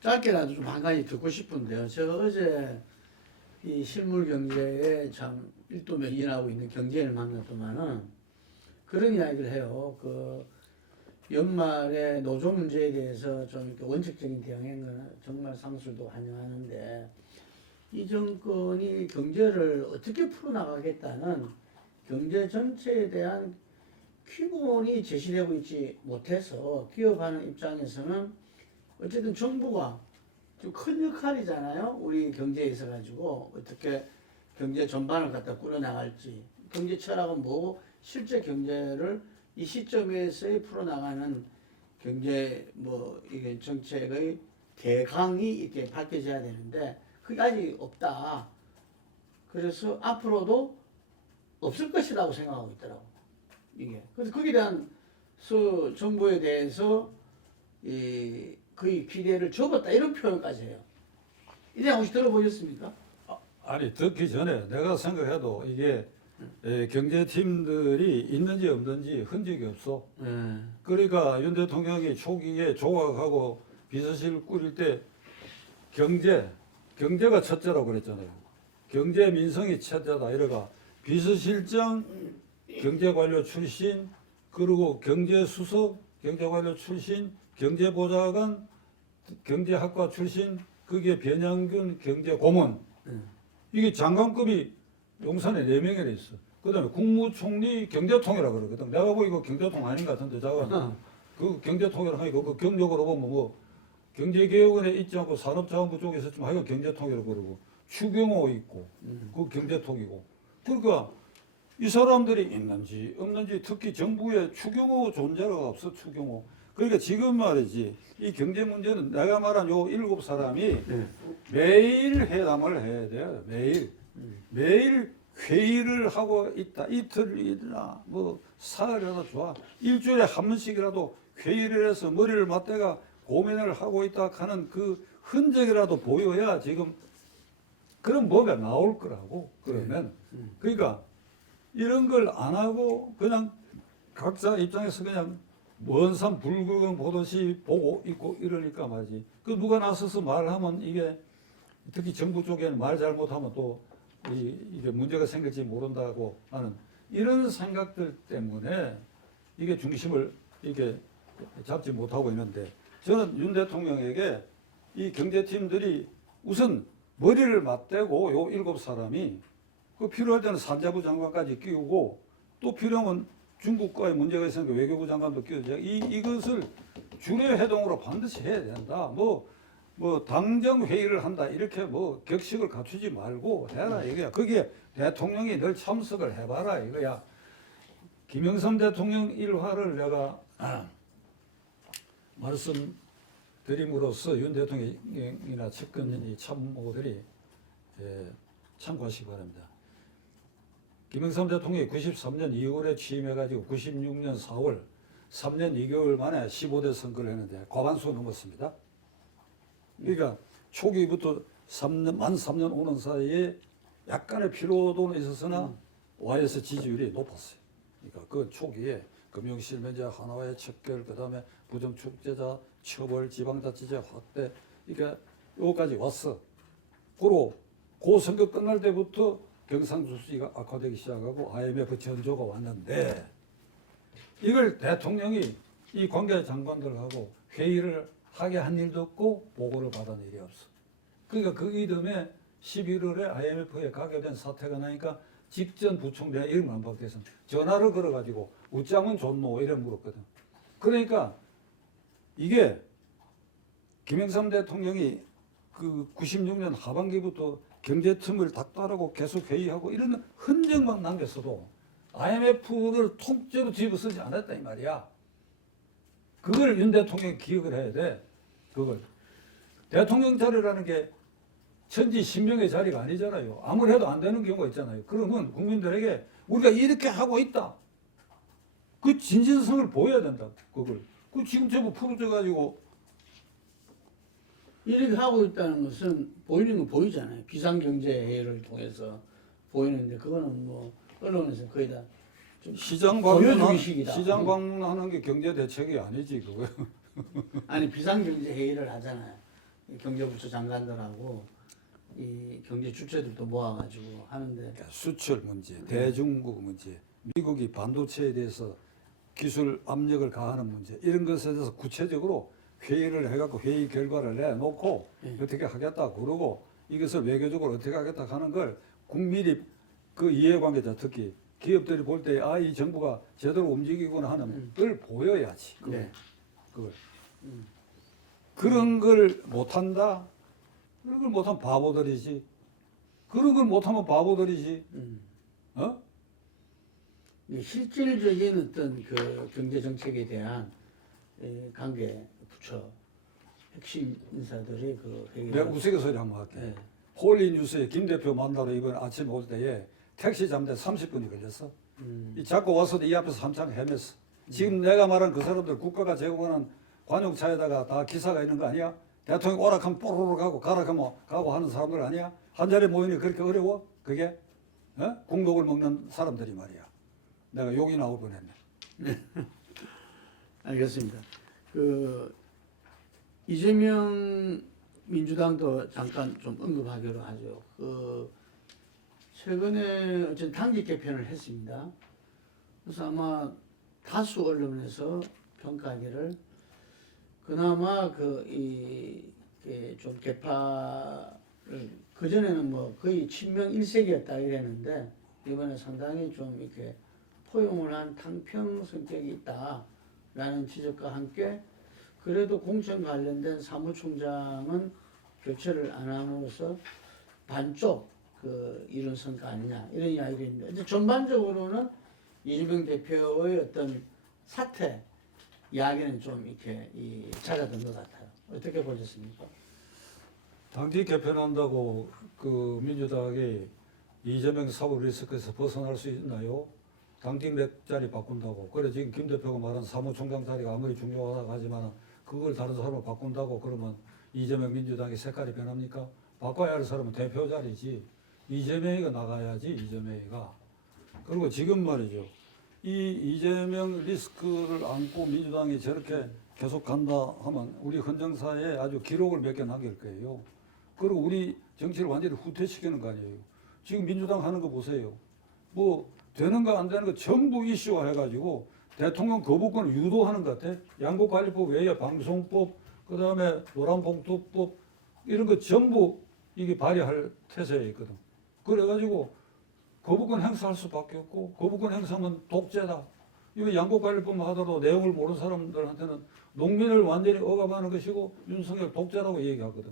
짧게라도 좀 한 가지 듣고 싶은데요. 제가 어제 이 실물 경제에 참 일도 매진하고 있는 경제인을 만났더만은 그런 이야기를 해요. 그 연말에 노조 문제에 대해서 좀 이렇게 원칙적인 대응한 정말 상수도 환영하는데 이 정권이 경제를 어떻게 풀어나가겠다는 경제 전체에 대한 기본이 제시되고 있지 못해서 기업하는 입장에서는 어쨌든 정부가 좀 큰 역할이잖아요. 우리 경제에 있어 가지고 어떻게 경제 전반을 갖다 꾸려나갈지 경제 철학은 뭐고 실제 경제를 이 시점에서의 풀어나가는 경제 뭐 이게 정책의 대강이 이렇게 밝혀져야 되는데 그게 아직 없다. 그래서 앞으로도 없을 것이라고 생각하고 있더라고. 이게. 그래서 거기에 대한 정부에 대해서 거의 기대를 접었다 이런 표현까지 해요. 이제 혹시 들어보셨습니까? 아니 듣기 전에 내가 생각해도 이게 경제팀들이 있는지 없는지 흔적이 없어. 그러니까 윤 대통령이 초기에 조각하고 비서실 꾸릴 때 경제가 첫째라고 그랬잖아요. 경제 민생이 첫째다 이래가 비서실장 경제관료 출신 그리고 경제수석 경제관료 출신 경제보좌관 경제학과 출신 그게 변양균 경제고문 이게 장관급이 용산에 4명이나 있어. 그 다음에 국무총리 경제통이라고 그러거든. 내가 보기 이거 경제통 아닌 것 같은데, 자가 그 경제통이라고 하니까 그 경력으로 보면 뭐 경제개혁원에 있지 않고 산업자원부 쪽에 있었지만 하여간 경제통이라고 그러고 추경호 있고 그 경제통이고. 그러니까 이 사람들이 있는지 없는지 특히 정부에 추경호 존재가 없어, 추경호. 그러니까 지금 말이지 이 경제 문제는 내가 말한 요 7사람이 매일 회담을 해야 돼요. 매일 회의를 하고 있다. 이틀이나 뭐 사흘이라도 좋아. 일주일에 한 번씩이라도 회의를 해서 머리를 맞대가 고민을 하고 있다 하는 그 흔적이라도 보여야 지금 그런 뭐가 나올 거라고. 그러면 그러니까 이런 걸 안 하고 그냥 각자 입장에서 그냥 먼 산 불구경 보듯이 보고 있고 이러니까 말이지. 그 누가 나서서 말하면 이게 특히 정부 쪽에는 말 잘못하면 또 이게 문제가 생길지 모른다고 하는 이런 생각들 때문에 이게 중심을 이게 잡지 못하고 있는데 저는 윤 대통령에게 이 경제팀들이 우선 머리를 맞대고 요 7사람이 그 필요할 때는 산자부 장관까지 끼우고 또 필요하면 중국과의 문제가 있으니까 외교부 장관도 끼워줘. 이것을 주례 회동으로 반드시 해야 된다. 뭐 당정 회의를 한다 이렇게 뭐 격식을 갖추지 말고 해라 이거야. 거기에 대통령이 늘 참석을 해봐라 이거야. 김영삼 대통령 일화를 내가 말씀드림으로써 윤 대통령이나 측근 참모들이 참고하시기 바랍니다. 김영삼 대통령이 93년 2월에 취임해가지고 96년 4월 3년 2개월 만에 15대 선거를 했는데 과반수 넘었습니다. 그러니까 초기부터 만 3년 오는 사이에 약간의 피로도는 있었으나 YS 지지율이 높았어요. 그러니까 그 초기에 금융실명제 하나와의 척결, 그 다음에 부정축제자 처벌, 지방자치제 확대, 그러니까 여기까지 왔어. 그 선거 끝날 때부터 경상수지가 악화되기 시작하고 IMF 전조가 왔는데 이걸 대통령이 이 관계 장관들하고 회의를 하게 한 일도 없고 보고를 받은 일이 없어. 그러니까 그 이듬해 11월에 IMF에 가게 된 사태가 나니까 직전 부총리가 이름을 안 바뀌어서 전화를 걸어가지고 웃자면 좋노 이래 물었거든. 그러니까 이게 김영삼 대통령이 그 96년 하반기부터 경제 틈을 닥달하고 계속 회의하고 이런 흔적만 남겼어도 IMF를 통째로 집어쓰지 않았다 이 말이야. 그걸 윤 대통령이 기억을 해야 돼. 그걸. 대통령 자리라는 게 천지신명의 자리가 아니잖아요. 아무리 해도 안 되는 경우가 있잖아요. 그러면 국민들에게 우리가 이렇게 하고 있다. 그 진진성을 보여야 된다. 그걸. 그 지금 전부 풀어져가지고 이렇게 하고 있다는 것은 보이는 건 보이잖아요. 비상경제회의를 통해서 보이는데 그거는 뭐 언론에서 거의 다 시장 보여주기식이다. 방문하는 게 경제 대책이 아니지 그거. 아니 비상경제회의를 하잖아요. 이 경제부처 장관들하고 이 경제 주체들도 모아가지고 하는데 그러니까 수출 문제, 대중국 문제, 미국이 반도체에 대해서 기술 압력을 가하는 문제 이런 것에 대해서 구체적으로 회의를 해갖고 회의 결과를 내놓고 어떻게 하겠다 그러고 이것을 외교적으로 어떻게 하겠다 하는 걸 국민이 그 이해관계자 특히 기업들이 볼 때 아 이 정부가 제대로 움직이구나 하는 걸 보여야지. 네. 그걸. 그런 걸 못한다? 그런 걸 못하면 바보들이지. 그런 걸 못하면 바보들이지. 어? 이 실질적인 어떤 그 경제 정책에 대한 관계 부처 핵심 인사들이 그 회의를 내가 우스갯소리 한번 할게. 네. 홀리뉴스에 김 대표 만나러 이번 아침에 올 때에 택시 잠대 30분이 걸렸어. 이 자꾸 와서도 이 앞에서 한참 헤맸어. 지금 내가 말한 그 사람들 국가가 제공하는 관용차에다가 다 기사가 있는 거 아니야? 대통령 오락하면 뽀로로 가고 가락하면 가고 하는 사람들 아니야? 한 자리에 모이는 게 그렇게 어려워? 그게? 어? 공독을 먹는 사람들이 말이야. 내가 욕이 나올 뻔했네. 알겠습니다. 그 이재명 민주당도 잠깐 좀 언급하기로 하죠. 그 최근에 어쨌든 단기 개편을 했습니다. 그래서 아마 다수 언론에서 평가하기를 그나마 좀 개파를 그전에는 뭐 거의 친명일색이었다 이랬는데 이번에 상당히 좀 이렇게 포용을 한 탕평 성격이 있다라는 지적과 함께 그래도 공천 관련된 사무총장은 교체를 안 함으로써 반쪽 이런 성과 아니냐 이런 이야기를 했는데 이제 전반적으로는 이재명 대표의 어떤 사퇴 이야기는 좀 이렇게 잦아든 것 같아요. 어떻게 보셨습니까? 당기 개편한다고 그 민주당이 이재명 사법 리스크에서 벗어날 수 있나요? 당직 몇 자리 바꾼다고. 그래 지금 김 대표가 말한 사무총장 자리가 아무리 중요하다고 하지만 그걸 다른 사람으로 바꾼다고 그러면 이재명 민주당의 색깔이 변합니까? 바꿔야 할 사람은 대표 자리지. 이재명이가 나가야지 이재명이가. 그리고 지금 말이죠. 이 이재명 리스크를 안고 민주당이 저렇게 계속 간다 하면 우리 헌정사에 아주 기록을 몇 개 남길 거예요. 그리고 우리 정치를 완전히 후퇴시키는 거 아니에요. 지금 민주당 하는 거 보세요. 뭐 되는 거 안 되는 거 전부 이슈화 해가지고 대통령 거부권을 유도하는 것 같아. 양국관리법 외에 방송법, 그 다음에 노란봉투법 이런 거 전부 이게 발의할 태세에 있거든. 그래가지고 거부권 행사할 수밖에 없고 거부권 행사하면 독재다. 이거 양국관리법만 하더라도 내용을 모르는 사람들한테는 농민을 완전히 억압하는 것이고 윤석열 독재라고 얘기하거든.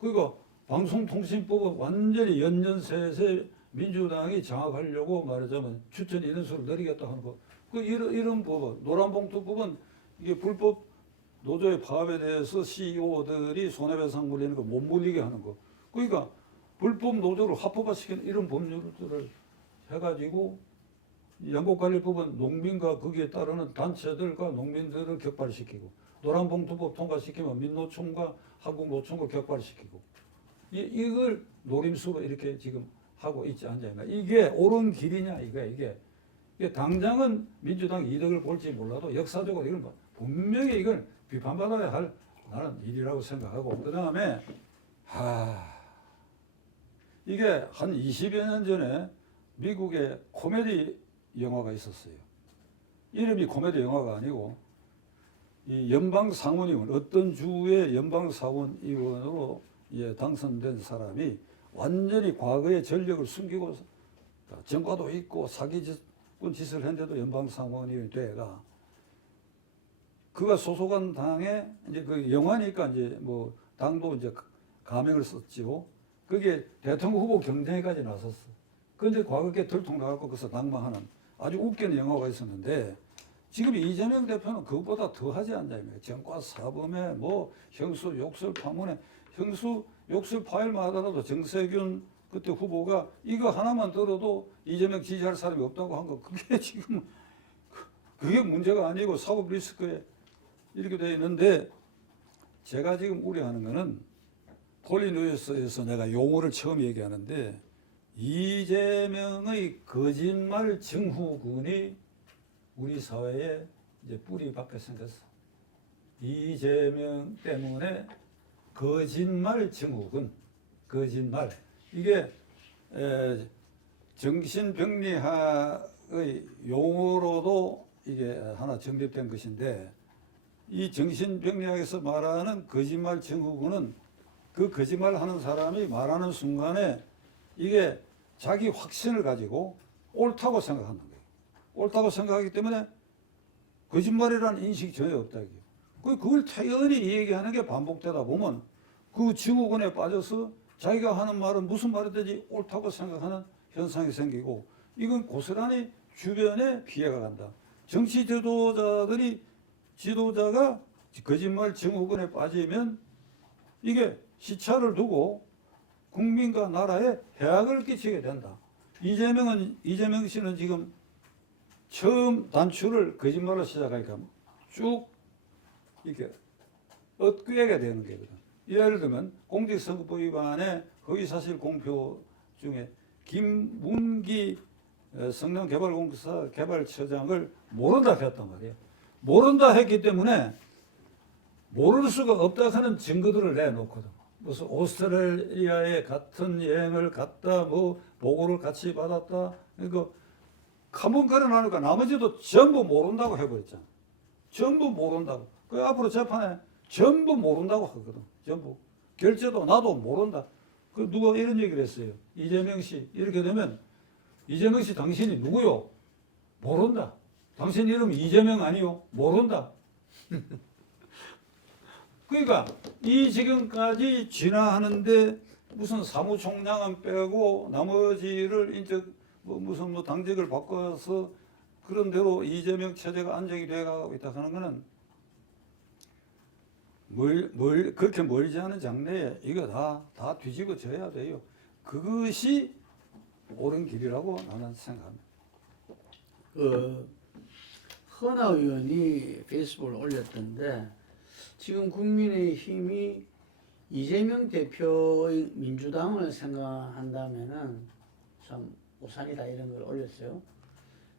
그러니까 방송통신법은 완전히 연년세세 민주당이 장악하려고 말하자면 추천 인원수를 늘리겠다 하는 거. 이런 법은 노란봉투법은 이게 불법 노조의 파업에 대해서 CEO들이 손해배상 물리는 거 못 물리게 하는 거. 그러니까 불법 노조를 합법화시키는 이런 법률들을 해가지고 양국관리법은 농민과 거기에 따르는 단체들과 농민들을 격발시키고 노란봉투법 통과시키면 민노총과 한국노총을 격발시키고 이걸 노림수로 이렇게 지금 하고 있지 않냐. 이게 옳은 길이냐 이게 당장은 민주당 이득을 볼지 몰라도 역사적으로 이건 분명히 이건 비판받아야 할 나는 일이라고 생각하고 그 다음에 이게 한 20여 년 전에 미국에 코미디 영화가 있었어요. 이름이 코미디 영화가 아니고 이 연방상원의원 어떤 주의 연방상원의원으로 당선된 사람이 완전히 과거의 전력을 숨기고 전과도 있고 사기꾼 짓을 했는데도 연방상원의원이 돼가 그가 소속한 당에 이제 그 영화니까 이제 뭐 당도 이제 가명을 썼지요. 그게 대통령 후보 경쟁에까지 나섰어. 그런데 과거에 들통나갖고 거기서 낙마하는 아주 웃기는 영화가 있었는데 지금 이재명 대표는 그것보다 더 하지 않냐면 정과 사범에 뭐 형수 욕설 파문에 형수 욕설 파일만 하더라도 정세균 그때 후보가 이거 하나만 들어도 이재명 지지할 사람이 없다고 한 거 그게 지금 그게 문제가 아니고 사법 리스크에 이렇게 돼 있는데 제가 지금 우려하는 거는 폴리뉴스에서 내가 용어를 처음 얘기하는데 이재명의 거짓말 증후군이 우리 사회에 이제 뿌리 박혀 생겼어. 이재명 때문에 거짓말 증후군, 거짓말. 이게 정신병리학의 용어로도 이게 하나 정립된 것인데, 이 정신병리학에서 말하는 거짓말 증후군은 그 거짓말 하는 사람이 말하는 순간에 이게 자기 확신을 가지고 옳다고 생각하는 거예요. 옳다고 생각하기 때문에 거짓말이라는 인식이 전혀 없다. 그걸 태연히 얘기하는 게 반복되다 보면 그 증후군에 빠져서 자기가 하는 말은 무슨 말이든지 옳다고 생각하는 현상이 생기고, 이건 고스란히 주변에 피해가 간다. 정치 지도자가 거짓말 증후군에 빠지면 이게 시차를 두고 국민과 나라에 해악을 끼치게 된다. 이재명 씨는 지금 처음 단추를 거짓말로 시작하니까 쭉 이렇게 엇귀게 되는 거거든. 예를 들면 공직선거법 위반에 허위사실 공표 중에 김문기 성남개발공사 개발처장을 모른다 했단 말이에요. 모른다 했기 때문에 모를 수가 없다 하는 증거들을 내놓거든. 무슨 오스트레일리아에 같은 여행을 갔다, 뭐 보고를 같이 받았다. 그러니까 한번 걸어놔니까 나머지도 전부 모른다고 해버렸잖아. 전부 모른다고. 그 앞으로 재판에 전부 모른다고 하거든. 전부. 결제도 나도 모른다. 그 누가 이런 얘기를 했어요. 이재명 씨 이렇게 되면 이재명 씨 당신이 누구요? 모른다. 당신 이름이 이재명 아니요? 모른다. 그러니까 이 지금까지 진화하는데 무슨 사무총장은 빼고 나머지를 이제 무슨 당직을 바꿔서 그런 대로 이재명 체제가 안정이 돼가고 있다 하는 거는 그렇게 멀지 않은 장래에 이거 다 뒤집어져야 돼요. 그것이 옳은 길이라고 나는 생각합니다. 허나 의원이 페이스북을 올렸던데, 지금 국민의힘이 이재명 대표의 민주당을 생각한다면은 참 오산이다 이런 걸 올렸어요.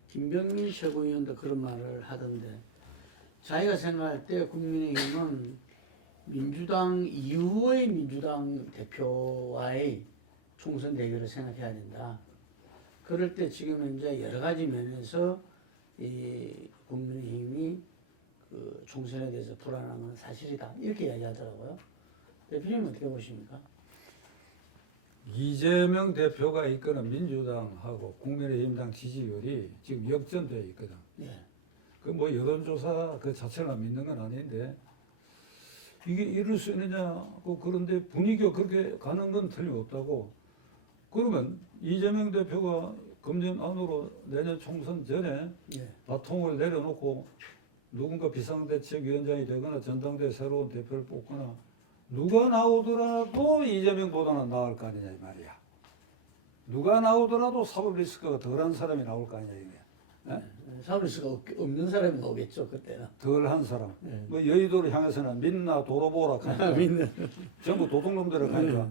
김병민 최고위원도 그런 말을 하던데, 자기가 생각할 때 국민의힘은 민주당 이후의 민주당 대표와의 총선 대결을 생각해야 된다. 그럴 때 지금 현재 여러 가지 면에서 이 국민의힘이 그 총선에 대해서 불안한 건 사실이다. 이렇게 이야기하더라고요. 대표님 어떻게 보십니까? 이재명 대표가 이끄는 민주당하고 국민의힘당 지지율이 지금 역전되어 있거든. 네. 그 뭐 여론조사 그 자체가 믿는 건 아닌데 이게 이럴 수 있느냐고. 그런데 분위기가 그렇게 가는 건 틀림없다고. 그러면 이재명 대표가 금년 안으로 내년 총선 전에 네. 바통을 내려놓고 누군가 비상대책위원장이 되거나 전당대회 새로운 대표를 뽑거나 누가 나오더라도 이재명보다는 나을 거 아니냐 이 말이야. 누가 나오더라도 사법 리스크가 덜한 사람이 나올 거 아니냐 이거야. 네? 사법 리스크가 없는 사람이 나오겠죠 그때는. 덜한 사람. 네. 뭐 여의도를 향해서는 민나 도로보라 하니까 믿는. 전부 도둑놈들을 가니까.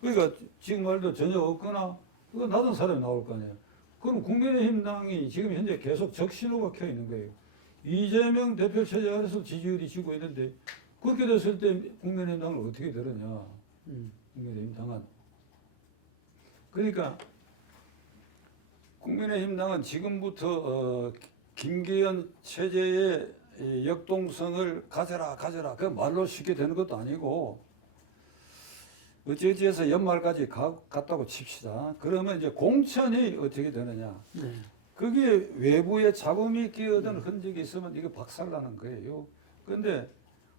그러니까 지금 말도 전혀 없거나 그거 낮은 사람이 나올 거 아니에요. 그럼 국민의힘당이 지금 현재 계속 적신호가 켜 있는 거예요. 이재명 대표 체제 안에서 지지율이 지고 있는데 그렇게 됐을 때 국민의힘당을 어떻게 들으냐. 국민의힘당은. 그러니까 국민의힘당은 지금부터 김기현 체제의 역동성을 가져라 그 말로 쉽게 되는 것도 아니고 어찌어찌해서 연말까지 갔다고 칩시다. 그러면 이제 공천이 어떻게 되느냐. 네. 그게 외부에 잡음이 끼어든 흔적이 있으면 이거 박살나는 거예요. 그런데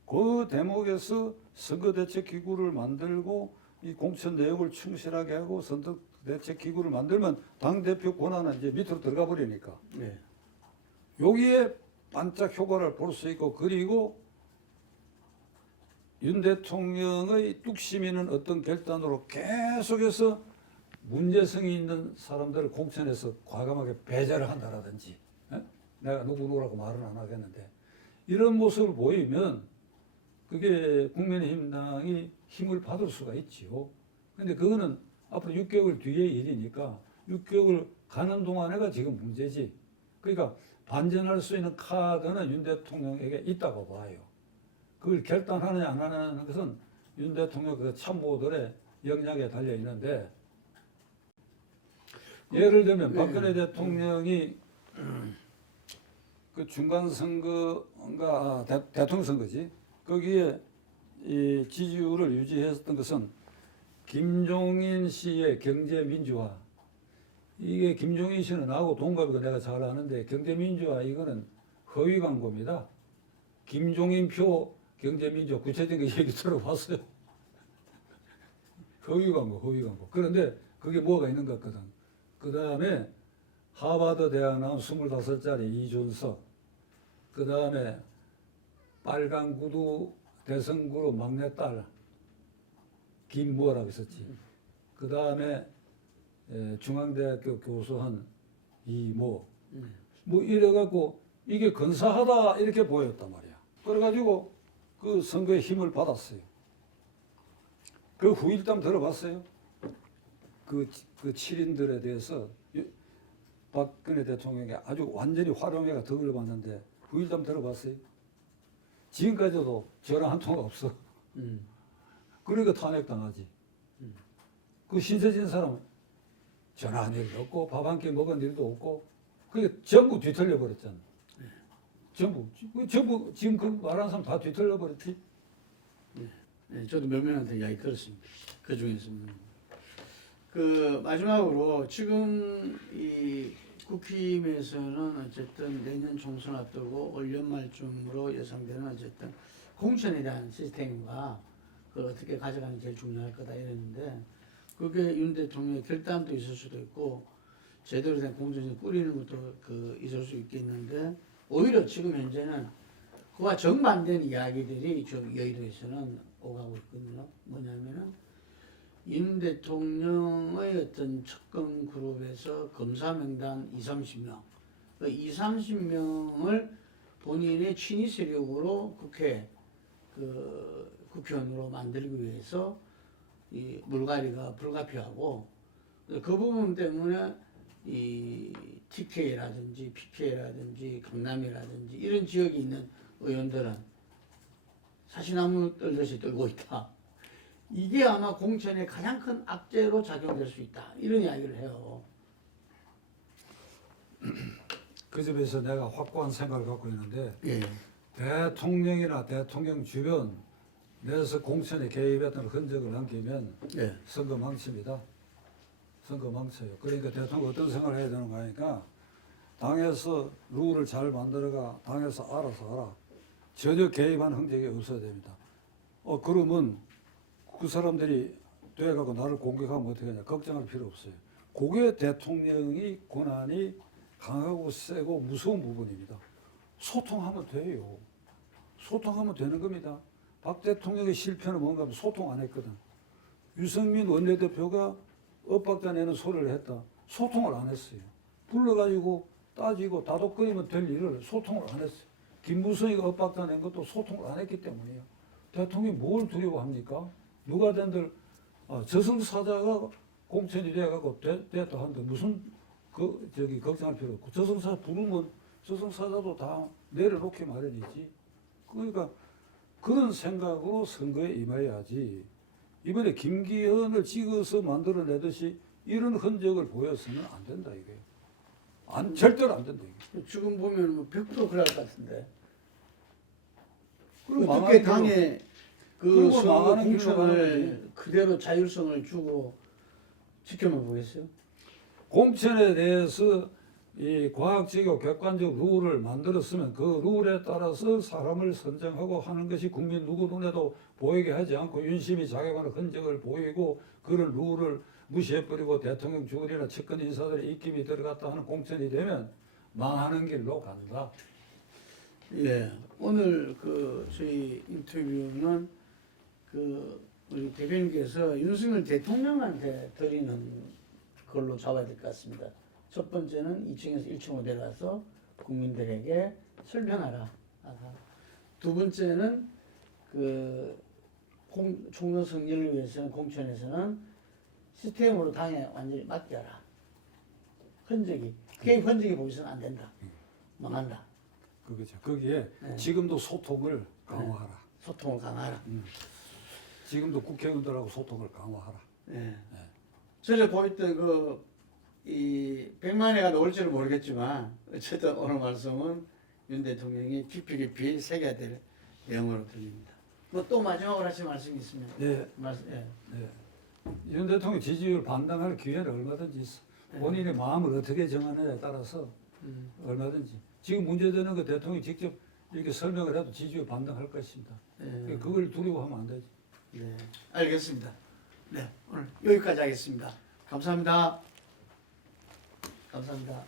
그 대목에서 선거대책기구를 만들고 이 공천 내역을 충실하게 하고 선거대책기구를 만들면 당대표 권한은 이제 밑으로 들어가 버리니까. 네. 여기에 반짝 효과를 볼 수 있고, 그리고 윤 대통령의 뚝심 있는 어떤 결단으로 계속해서 문제성이 있는 사람들을 공천해서 과감하게 배제를 한다라든지, 내가 누구라고 말은 안 하겠는데 이런 모습을 보이면 그게 국민의힘당이 힘을 받을 수가 있지요. 근데 그거는 앞으로 6개월 뒤의 일이니까 6개월 가는 동안에가 지금 문제지. 그러니까 반전할 수 있는 카드는 윤 대통령에게 있다고 봐요. 그걸 결단하느냐 안 하느냐는 것은 윤 대통령 그 참모들의 역량에 달려 있는데 예를 들면 박근혜 대통령이 그 중간 선거가 대통령 선거지 거기에 이 지지율을 유지했던 것은 김종인 씨의 경제민주화 이게 김종인 씨는 나하고 동갑이고 내가 잘 아는데 경제민주화 이거는 허위 광고입니다. 김종인 표 경제민주화 구체적인 얘기 들어봤어요. 허위 광고. 그런데 그게 뭐가 있는 것 같거든. 그 다음에 하버드 대학 나온 25살짜리 이준석, 그 다음에 빨간 구두 대선그룹 막내딸 김무라고 있었지. 그 다음에 중앙대학교 교수한 이모, 뭐 이래갖고 이게 근사하다 이렇게 보였단 말이야. 그래가지고 그 선거에 힘을 받았어요. 그 후일담 들어봤어요? 그 7인들에 대해서 박근혜 대통령이 아주 완전히 활용해가 덕을 봤는데 후일담 들어봤어요? 지금까지도 전화 한 통화 없어. 그러니까 탄핵당하지. 그 신세진 사람은 전화한 일도 없고 밥 한 끼 먹은 일도 없고 그게 전부 뒤틀려 버렸잖아. 전부 지금 그 말하는 사람 다 뒤틀려 버렸지. 네, 저도 몇 명한테 이야기 들었습니다. 그 중에서는 그 마지막으로 지금 이 국힘에서는 어쨌든 내년 총선 앞두고 올 연말쯤으로 예상되는 어쨌든 공천에 대한 시스템과 그걸 어떻게 가져가는 게 제일 중요할 거다 이랬는데 그게 윤 대통령의 결단도 있을 수도 있고 제대로 된 공천을 꾸리는 것도 그 있을 수 있겠는데 오히려 지금 현재는 그와 정반대된 이야기들이 좀 여의도에서는 오가고 있거든요. 뭐냐면은 윤 대통령의 어떤 측근 그룹에서 검사 명단 20-30명, 그 20-30명을 본인의 친위 세력으로 국회의원으로 만들기 위해서 이 물갈이가 불가피하고 그 부분 때문에 이 TK라든지 PK라든지 강남이라든지 이런 지역에 있는 의원들은 사시나무 떨듯이 떨고 있다. 이게 아마 공천의 가장 큰 악재로 작용될 수 있다. 이런 이야기를 해요. 그 점에서 내가 확고한 생각을 갖고 있는데 예. 대통령이나 대통령 주변 내에서 공천에 개입했던 흔적을 남기면 예. 선거 망칩니다. 선거 망쳐요. 그러니까 대통령 어떤 생각을 해야 되는가 하니까 당에서 룰을 잘 만들어가 당에서 알아서 하라. 전혀 개입한 흔적이 없어야 됩니다. 그러면 그 사람들이 돼가고 나를 공격하면 어떻게 하냐. 걱정할 필요 없어요. 그게 대통령이 권한이 강하고 세고 무서운 부분입니다. 소통하면 돼요. 소통하면 되는 겁니다. 박 대통령의 실패는 뭔가 하면 소통 안 했거든. 유승민 원내대표가 엇박자 내는 소리를 했다. 소통을 안 했어요. 불러가지고 따지고 다독거리면 될 일을 소통을 안 했어요. 김무성이가 엇박자 낸 것도 소통을 안 했기 때문이에요. 대통령이 뭘 두려워합니까? 누가 된들 저승사자가 공천이 돼가지고 됐다 하는데 무슨 걱정할 필요 없고 저승사자 부르면 저승사자도 다 내려놓기 마련이지. 그러니까 그런 생각으로 선거에 임해야지. 이번에 김기현을 찍어서 만들어내듯이 이런 흔적을 보여서는 안 된다 이게. 절대로 안 된다 이게. 지금 보면 뭐 100% 그럴 것 같은데. 그리고 어떻게 당에 그 선거 망하는 길로 공천을 그대로 자율성을 주고 지켜만 보겠어요? 공천에 대해서 이 과학적이고 객관적 룰을 만들었으면 그 룰에 따라서 사람을 선정하고 하는 것이 국민 누구 눈에도 보이게 하지 않고 윤심이 작용하는 흔적을 보이고 그런 룰을 무시해버리고 대통령 주거리나 측근 인사들의 입김이 들어갔다 하는 공천이 되면 망하는 길로 간다. 예. 오늘 저희 인터뷰는 우리 대표님께서 윤석열 대통령한테 드리는 걸로 잡아야 될 것 같습니다. 첫 번째는 2층에서 1층으로 내려가서 국민들에게 설명하라. 두 번째는 총선 승리를 위해서는 공천에서는 시스템으로 당에 완전히 맡겨라. 개입 흔적이 보이서는 안 된다. 망한다. 그거죠. 거기에 지금도 소통을 강화하라. 소통을 강화하라. 지금도 국회의원들하고 소통을 강화하라. 예. 전에 보였던 이 100만회가 나올 줄은 모르겠지만 어쨌든 오늘 말씀은 윤 대통령이 깊이 새겨야 될 내용으로 들립니다. 뭐 또 마지막으로 하실 말씀이 있으면 네. 예. 네. 윤 대통령 지지율 반등할 기회는 얼마든지 있어. 본인의 마음을 어떻게 정하느냐에 따라서 얼마든지. 지금 문제되는 거 대통령이 직접 이렇게 설명을 해도 지지율 반등할 것입니다. 예. 그걸 두려워하면 안 되지. 네, 알겠습니다. 네, 오늘 여기까지 하겠습니다. 감사합니다. 감사합니다.